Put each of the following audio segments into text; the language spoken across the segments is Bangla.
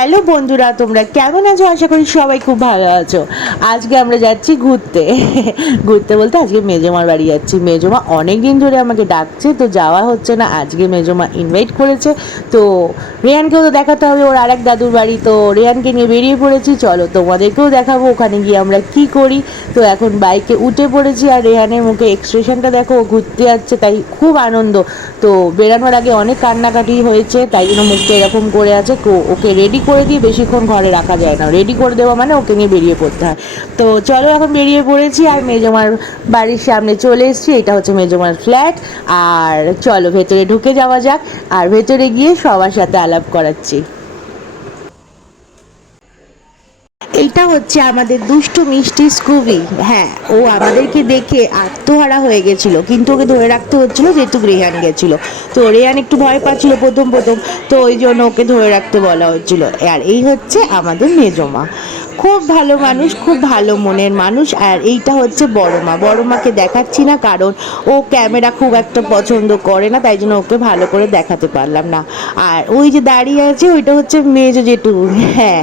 হ্যালো বন্ধুরা, তোমরা কেমন আছো? আশা করি সবাই খুব ভালো আছো। আজকে আমরা যাচ্ছি ঘুরতে। ঘুরতে বলতে আজকে মেজমার বাড়ি যাচ্ছি। মেজমা অনেক দিন ধরে আমাকে ডাকছে, তো যাওয়া হচ্ছে না। আজকে মেজমা ইনভাইট করেছে, তো রেহানকেও তো দেখাতে হবে, ওর আরেক দাদুর বাড়ি। তো রেহানকে নিয়ে বেরিয়ে পড়েছি। চলো তোমাদেরকেও দেখাবো ওখানে গিয়ে আমরা কি করি। তো এখন বাইকে উঠে পড়েছি, আর রেহানের মুখে এক্সপ্রেশনটা দেখো, ও ঘুরতে যাচ্ছে তাই খুব আনন্দ। তো বেরানোর আগে অনেক কান্নাকাটি হয়েছে, তাই জন্য মুখটা এরকম করে আছে। ওকে রেডি করে দিয়ে বেশিক্ষণ ঘরে রাখা যায় না, রেডি করে দেওয়া মানে ওকে নিয়ে বেরিয়ে পড়তে হয়। তো চলো এখন বেরিয়ে পড়েছি, আর মেজমার বাড়ির সামনে চলে এসেছি। এটা হচ্ছে মেজমার ফ্ল্যাট। আর চলো ভেতরে ঢুকে যাওয়া যাক, আর ভেতরে গিয়ে সবার সাথে আলাপ করাচ্ছি। এইটা হচ্ছে আমাদের দুষ্টু মিষ্টি স্কুবি। হ্যাঁ, ও আমাদেরকে দেখে আত্মহারা হয়ে গেছিল, কিন্তু ওকে ধরে রাখতে হচ্ছিল যেহেতু রেহান গেছিল। তো রেহান একটু ভয় পাচ্ছিল প্রথম প্রথম, তো ওই জন্য ওকে ধরে রাখতে বলা হচ্ছিল। আর এই হচ্ছে আমাদের মেজমা, খুব ভালো মানুষ, খুব ভালো মনের মানুষ। আর এইটা হচ্ছে বড় মা। বড় মাকে দেখাচ্ছি না, কারণ ও ক্যামেরা খুব একটা পছন্দ করে না, তাই জন্য ওকে ভালো করে দেখাতে পারলাম না। আর ওই যে দাঁড়িয়ে আছে ওইটা হচ্ছে মেজো জেঠু। হ্যাঁ,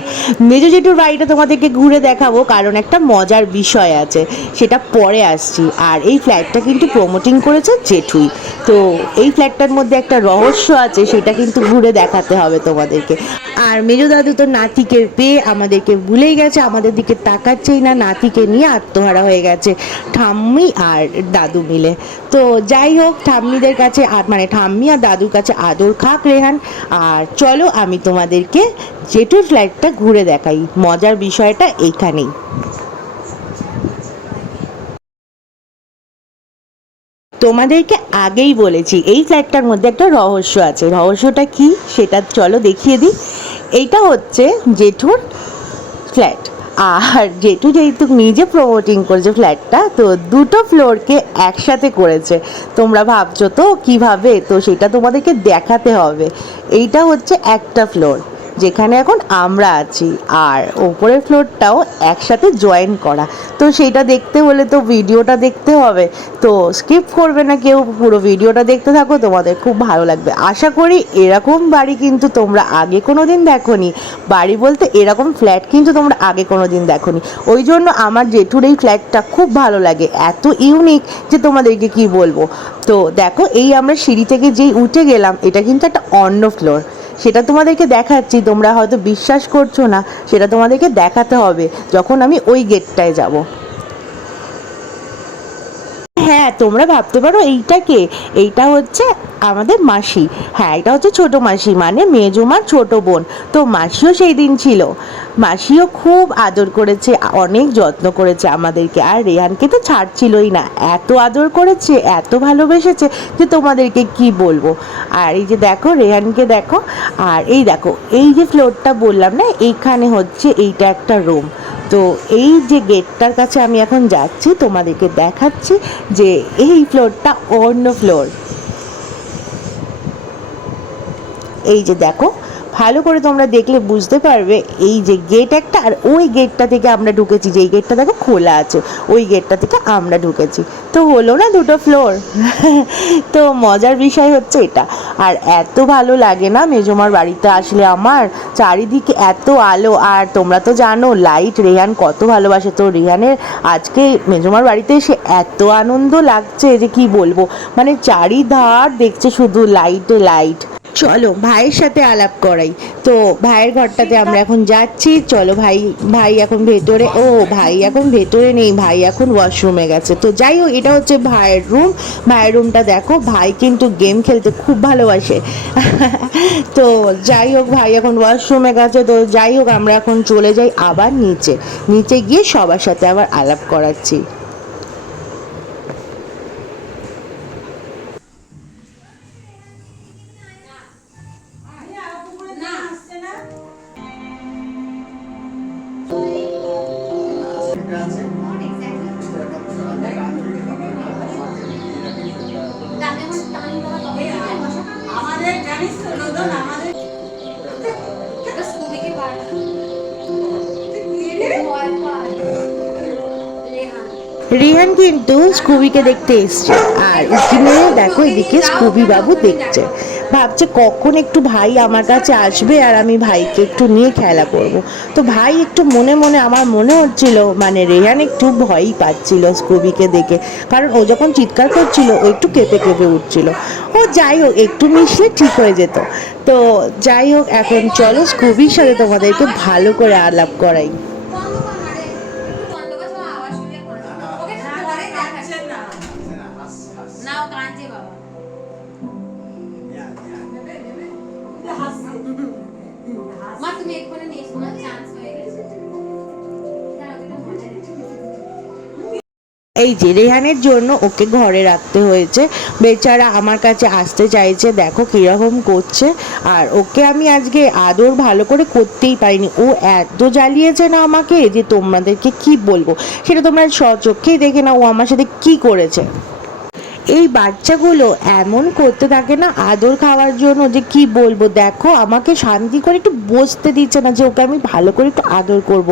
মেজো জেঠুর বাড়িটা তোমাদেরকে ঘুরে দেখাবো, কারণ একটা মজার বিষয় আছে, সেটা পরে আসছি। আর এই ফ্ল্যাটটা কিন্তু প্রমোটিং করেছে জেঠুই। তো এই ফ্ল্যাটটার মধ্যে একটা রহস্য আছে, সেটা কিন্তু ঘুরে দেখাতে হবে তোমাদেরকে। আর মেজো দাদু তো নাতিকে পেয়ে আমাদেরকে ভুলেই গেছে, আমাদের দিকে তাকাচ্ছেই না, নাতিকে নিয়ে আত্মহারা হয়ে গেছে ঠাম্মি আর দাদু মিলে। তো যাই হোক, ঠাম্মিদের কাছে মানে ঠাম্মি আর দাদুর কাছে আদর খাক রেহান। আর চলো আমি তোমাদেরকে জেঠুর ফ্ল্যাটটা ঘুরে দেখাই, মজার বিষয়টা এইখানেই। তোমাদেরকে আগেই বলেছি এই ফ্ল্যাটটার মধ্যে একটা রহস্য আছে। রহস্যটা কি সেটা চলো দেখিয়ে দিই। এইটা হচ্ছে জেঠুর ফ্ল্যাট। আর জেঠু যেহেতু নিজে প্রমোটিং করেছে ফ্ল্যাটটা, তো দুটো ফ্লোরকে একসাথে করেছে। তোমরা ভাবছো তো কিভাবে, তো সেটা তোমাদেরকে দেখাতে হবে। এইটা হচ্ছে একটা ফ্লোর যেখানে এখন আমরা আছি, আর ওপরের ফ্লোরটাও একসাথে জয়েন করা। তো সেটা দেখতে হলে তো ভিডিওটা দেখতে হবে, তো স্কিপ করবে না কেউ, পুরো ভিডিওটা দেখতে থাকো, তোমাদের খুব ভালো লাগবে। আশা করি এরকম বাড়ি কিন্তু তোমরা আগে কোনো দিন দেখোনি। বাড়ি বলতে এরকম ফ্ল্যাট কিন্তু তোমরা আগে কোনো দিন দেখোনি। ওই জন্য আমার জেঠুর এই ফ্ল্যাটটা খুব ভালো লাগে, এত ইউনিক যে তোমাদেরকে কি বলবো। তো দেখো, এই আমরা সিঁড়ি থেকে যেই উঠে গেলাম, এটা কিন্তু একটা অন্য ফ্লোর। সেটা তোমাদেরকে দেখাচ্ছি, তোমরা হয়তো বিশ্বাস করছো না, সেটা তোমাদেরকে দেখাতে হবে যখন আমি ওই গেটটায় যাব। হ্যাঁ, তোমরা ভাবতে পারো এইটা কে। এইটা হচ্ছে আমাদের মাসি। হ্যাঁ, এটা হচ্ছে ছোট মাসি, মানে মেজমার ছোট বোন। তো মাসিও সেই দিন ছিল। মাসিও খুব আদর করেছে, অনেক যত্ন করেছে আমাদেরকে। আর রেহানকে তো ছাড়ছিলই না, এত আদর করেছে, এত ভালোবেসেছে যে তোমাদেরকে কি বলবো। আর এই যে দেখো রেহানকে দেখো। আর এই দেখো, এই যে ফ্লোরটা বললাম না, এইখানে হচ্ছে এইটা একটা রুম। তো এই যে গেটটার কাছে আমি এখন যাচ্ছি, তোমাদেরকে দেখাচ্ছি যে এই ফ্লোরটা অন্য ফ্লোর। এই যে দেখো, ভালো করে তোমরা দেখলে বুঝতে পারবে, এই যে গেট একটা, আর ওই গেটটা থেকে আমরা ঢুকেছি, যেই গেটটা দেখো খোলা আছে, ওই গেটটা থেকে আমরা ঢুকেছি। তো হলো না দুটো ফ্লোর। তো মজার বিষয় হচ্ছে এটা। আর এত ভালো লাগে না মেজমার বাড়িতে আসলে আমার, চারিদিকে এত আলো। আর তোমরা তো জানো লাইট রেহান কত ভালোবাসে। তো রেহানের আজকে মেজমার বাড়িতে এসে এত আনন্দ লাগছে যে কি বলবো, মানে চারিধার দেখছে শুধু লাইটে লাইট। চলো ভাইয়ের সাথে আলাপ করাই। তো ভাইয়ের ঘরটাতে আমরা এখন যাচ্ছি। চলো ভাই, ভাই এখন ভেতরে, ও ভাই এখন ভেতরে নেই, ভাই এখন ওয়াশরুমে গেছে। তো যাই হোক, এটা হচ্ছে ভাইয়ের রুম। ভাইয়ের রুমটা দেখো, ভাই কিন্তু গেম খেলতে খুব ভালোবাসে। তো যাই হোক, ভাই এখন ওয়াশরুমে গেছে। তো যাই হোক, আমরা এখন চলে যাই আবার নিচে। নিচে গিয়ে সবার সাথে আবার আলাপ করাচ্ছি। রিহান কিন্তু স্কুবিকে দেখতে এসছে, আর স্ক্রিনে দেখো এদিকে স্কুবি বাবু দেখছে। ভাবছে কখন একটু ভাই আমার কাছে আসবে আর আমি ভাইকে একটু নিয়ে খেলা করব। তো ভাই একটু মনে মনে, আমার মনে হচ্ছিল মানে রেহান একটু ভয়ই পাচ্ছিল স্কুবিকে দেখে, কারণ ও যখন চিৎকার করছিল ও একটু কেঁপে কেঁপে উঠছিল। ও যাই হোক, একটু মিশলে ঠিক হয়ে যেত। তো যাই হোক, এখন চলো স্কুবির সাথে তোমাদেরকে ভালো করে আলাপ করাই। এই যে রেহানের জন্য ওকে ঘরে রাখতে হয়েছে, বেচারা আমার কাছে আসতে চাইছে, দেখো কীরকম করছে। আর ওকে আমি আজকে আদর ভালো করে করতেই পারিনি, ও এত জ্বালিয়েছে না আমাকে যে তোমাদেরকে কি বলবো, সেটা তোমরা স্বচক্ষেই দেখে না ও আমার সাথে কি করেছে। এই বাচ্চাগুলো এমন করতে থাকে না আদর খাওয়ার জন্য যে কি বলবো, দেখো আমাকে শান্তি করে একটু বসতে দিচ্ছে না যে ওকে আমি ভালো করে একটু আদর করব।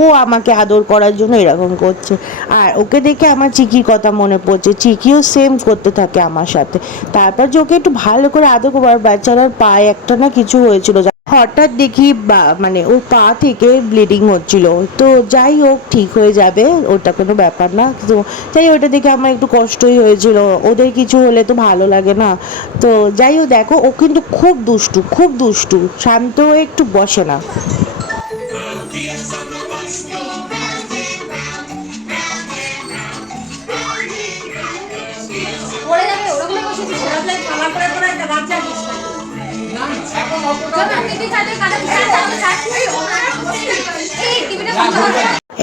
ও আমাকে আদর করার জন্য এরকম করছে। আর ওকে দেখে আমার চিকির কথা মনে পড়ছে, চিকিও সেম করতে থাকে আমার সাথে। তারপর যে ওকে একটু ভালো করে আদর করবো, আর বাচ্চাটার পায়ে একটা না কিছু হয়েছিল, হঠাৎ দেখি মানে ওর পা থেকে ব্লিডিং হচ্ছিল। তো যাই হোক, ঠিক হয়ে যাবে, ওটা কোনো ব্যাপার না। তো যাই ওটা দেখে আমার একটু কষ্টই হয়েছিল, ওদের কিছু হলে তো ভালো লাগে না। তো যাই হোক, দেখো ও কিন্তু খুব দুষ্টু, খুব দুষ্টু, শান্ত হয়ে একটু বসে না।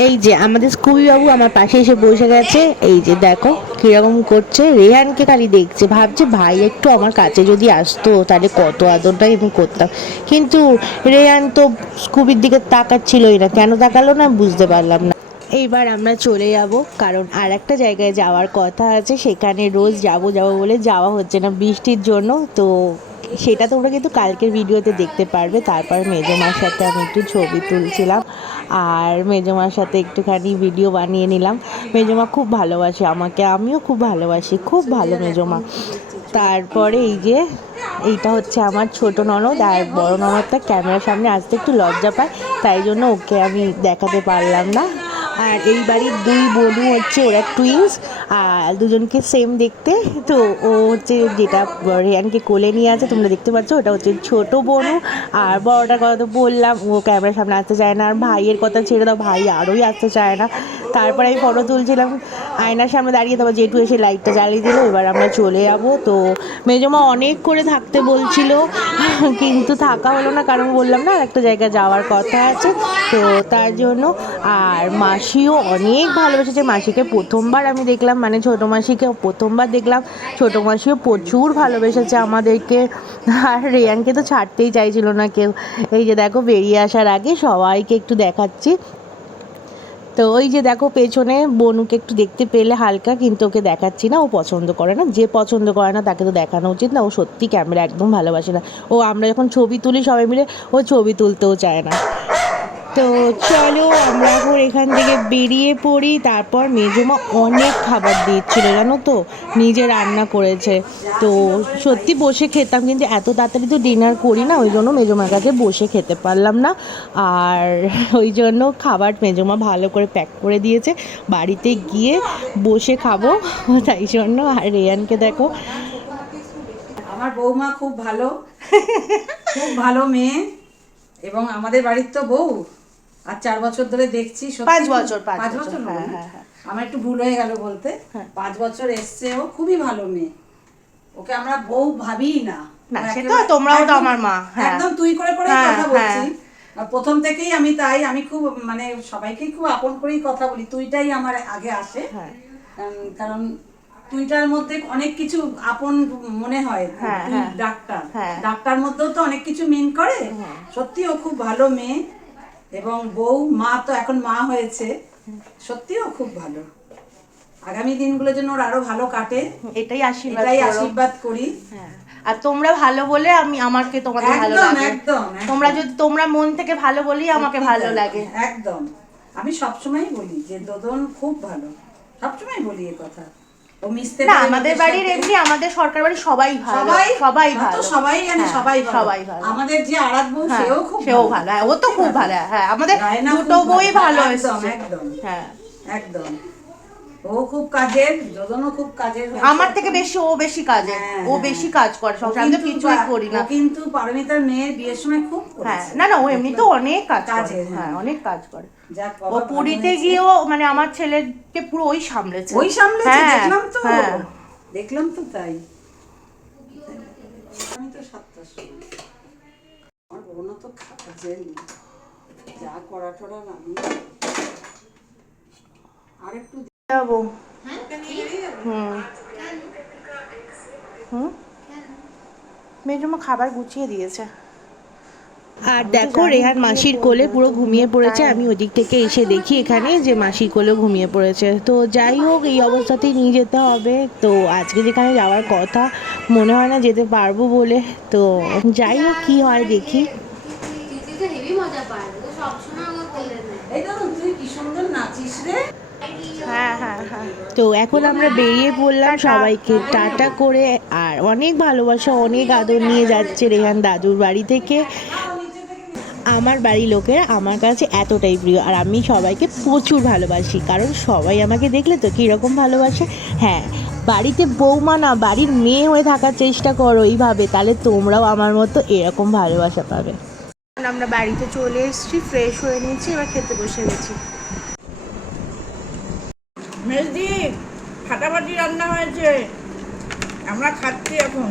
এই যে আমাদের স্কুবি বাবু আমার পাশে এসে বসে গেছে, এই যে দেখো কিরকম করছে, রেহানকে খালি দেখছে, ভাবছে ভাই একটু আমার কাছে যদি আসতো তাহলে কত আদরটাই আমি করতাম। কিন্তু রেহান তো স্কুবির দিকে তাকাচ্ছিলই না, কেন তাকালো না বুঝতে পারলাম না। এইবার আমরা চলে যাব, কারণ আর একটা জায়গায় যাওয়ার কথা আছে, সেখানে রোজ যাব যাব বলে যাওয়া হচ্ছে না বৃষ্টির জন্য। তো সেটা তোমরা কিন্তু কালকের ভিডিওতে দেখতে পারবে। তারপর মেজমার সাথে আমি একটু ছবি তুলছিলাম, আর মেজমার সাথে একটুখানি ভিডিও বানিয়ে নিলাম। মেজমা খুব ভালোবাসে আমাকে, আমিও খুব ভালোবাসি, খুব ভালো মেজমা। তারপরে এই যে এইটা হচ্ছে আমার ছোট ননদ, আর বড় ননদটা ক্যামেরার সামনে আসতে একটু লজ্জা পায়, তাই জন্য ওকে আমি দেখাতে পারলাম না। আর এই বাড়ির দুই বোনু হচ্ছে, ওরা টুইন্স, আর দুজনকে সেম দেখতে। তো ও হচ্ছে যেটা রেয়ানকে কোলে নিয়ে আছে তোমরা দেখতে পাচ্ছ, ওটা হচ্ছে ছোট বোনু। আর বড়টার কথা তো বললাম, ও ক্যামেরার সামনে আসতে চায় না। আর ভাইয়ের কথা ছেড়ে দাও, ভাই আরোই আসতে চায় না। তারপরে আমি ফটো তুলছিলাম, আয়নার সামনে দাঁড়িয়ে, তারপর জেঠু এসে লাইটটা জ্বালিয়ে দিল। এবার আমরা চলে যাবো। তো মেজমা অনেক করে থাকতে বলছিল, কিন্তু থাকা হলো না, কারণ বললাম না আর একটা জায়গায় যাওয়ার কথা আছে, তো তার জন্য। আর মাসিও অনেক ভালোবেসেছে, মাসিকে প্রথমবার আমি দেখলাম, মানে ছোটো মাসিকে প্রথমবার দেখলাম। ছোটো মাসিও প্রচুর ভালোবেসেছে আমাদেরকে, আর রেয়ানকে তো ছাড়তেই চাইছিল না কেউ। এই যে দেখো বেরিয়ে আসার আগে সবাইকে একটু দেখাচ্ছি। তো ওই যে দেখো পেছনে বনুকে একটু দেখতে পেলে হালকা, কিন্তু ওকে দেখাচ্ছি না, ও পছন্দ করে না। যে পছন্দ করে না তাকে তো দেখানো উচিত না, ও সত্যি ক্যামেরা একদম ভালোবাসে না। ও আমরা যখন ছবি তুলি সবাই মিলে, ও ছবি তুলতেও চায় না। তো চলো আমরা এখন এখান থেকে বেরিয়ে পড়ি। তারপর মেজমা অনেক খাবার দিচ্ছিল জানো তো, নিজে রান্না করেছে। তো সত্যি বসে খেতাম, কিন্তু এত তাড়াতাড়ি তো ডিনার করি না, ওই জন্য মেজমার কাছে বসে খেতে পারলাম না। আর ওই জন্য খাবার মেজমা ভালো করে প্যাক করে দিয়েছে, বাড়িতে গিয়ে বসে খাবো তাই জন্য। আর রেয়ানকে দেখো, আমার বৌমা খুব ভালো, খুব ভালো মেয়ে। এবং আমাদের বাড়ির তো বউ আর 4 বছর ধরে দেখছি, 5 বছর, 5 বছর। হ্যাঁ হ্যাঁ হ্যাঁ, আমার একটু ভুল হয়ে গেল বলতে, 5 বছর এসছে। ও খুবই ভালো মেয়ে, ওকে আমরা বউ ভাবিই না। সে তো তোমরাও তো আমার মা, একদম তুই করে করে কথা বলছি প্রথম থেকেই। আমি তাই, আমি খুব মানে সবাইকেই খুব আপন করেই কথা বলি, তুইটাই আমার আগে আসে। কারণ তুইটার মধ্যে অনেক কিছু আপন মনে হয়। তুই ডাক্তার, ডাক্তার মধ্যেও তো অনেক কিছু মিন করে। সত্যি ও খুব ভালো মেয়ে, এবং বউ মা তো এখন মা হয়েছে, সত্যি ও খুব ভালো। আগামী দিনগুলোর জন্য ওর আরো ভালো কাটে, এটাই আশীর্বাদ করি। আর তোমরা ভালো বলে আমাকে তোমাদের ভালো লাগে। একদম তোমরা মন থেকে ভালো বলি আমাকে ভালো লাগে। একদম, আমি সবসময় বলি যে দদন খুব ভালো, সবসময় বলি এ কথা। ও মিশতে না পারে আমাদের লোকের বাড়ির সাথে। এমনি আমাদের সরকার বাড়ি সবাই ভালো, সবাই তা তো ভালো, সবাই জানে, হ্যাঁ, সবাই ভালো। সবাই ভালো। আমাদের যে আরাত বউ হ্যাঁ, সেও খুব সেও ভালো, হ্যাঁ, ও তো খুব ভালো, হ্যাঁ, আমাদের রায়না দুটো খুব বই ভালো একদম এসেছে। একদম হ্যাঁ, একদম। ও খুব কাজের, যোজনও খুব কাজের হয়েছে। আমার থেকে বেশি ও বেশি কাজে, হ্যাঁ, ও হ্যাঁ। বেশি কাজ করে ও সংসারে, আমি তো কিন্তু কিছুই করি না। ও কিন্তু পারমিতার মেয়ের বিয়ের সময় খুব হ্যাঁ, করেছে। না না ও এমনি তো অনেক কাজ করে, কাজের, হ্যাঁ। হ্যাঁ, অনেক কাজ করে। যাক ও বাবা, ভালো পুরীতে হয়েছে। গিয়েও মানে আমার ছেলেকে পুরো ওই সামলেছে, ওই সামলেছে, হ্যাঁ, দেখলাম তো। হ্যাঁ। দেখলাম তো তাই। আমি তো 7টার সময়। আমার বোনও তো কাজের, যা করা টরা আমি আরেকটু যাবো। ওকে নিয়ে বেরিয়ে যাবো। মেজমা খাবার গুছিয়ে দিয়েছে। আর আমি তো দেখো জানি রেহান ঘুমিয়ে মাসির পড়বে, কোলে পুরো তো ঘুমিয়ে ঘুমের পড়েছে। time। আমি ওদিক থেকে এসে দেখি এখানে যে মাসির কোলেও ঘুমিয়ে পড়েছে। তো যাই হোক এই অবস্থাতেই নিয়ে যেতে হবে। তো আজকে যেখানে যাওয়ার কথা মনে হয় না যেতে পারবো বলে, তো যাই হোক কী হয় দেখি। দিদি তো হেভি মজা পায়, ও সবসময় আমাকে কোলে নেয়। এই দেখুন তুই কি সুন্দর নাচিস রে। হ্যাঁ হ্যাঁ হ্যাঁ, তো এখন আমরা বেরিয়ে পড়লাম, সবাইকে টাটা করে। আর অনেক ভালোবাসা, অনেক আদর নিয়ে যাচ্ছে রেহান দাদুর বাড়ি থেকে। আমার বাড়ির লোকেরা আমার কাছে এতটাই প্রিয়, আর আমি সবাইকে প্রচুর ভালোবাসি, কারণ সবাই আমাকে দেখলে তো কীরকম ভালোবাসে। হ্যাঁ, বাড়িতে বৌমা না, বাড়ির মেয়ে হয়ে থাকার চেষ্টা করো এইভাবে, তাহলে তোমরাও আমার মতো এরকম ভালোবাসা পাবে। আমরা বাড়িতে চলে এসেছি, ফ্রেশ হয়ে নিয়েছি, এবার খেতে বসে গেছি। মেজদি ফাটাফাটি রান্না হয়েছে, আমরা খাচ্ছি এখন।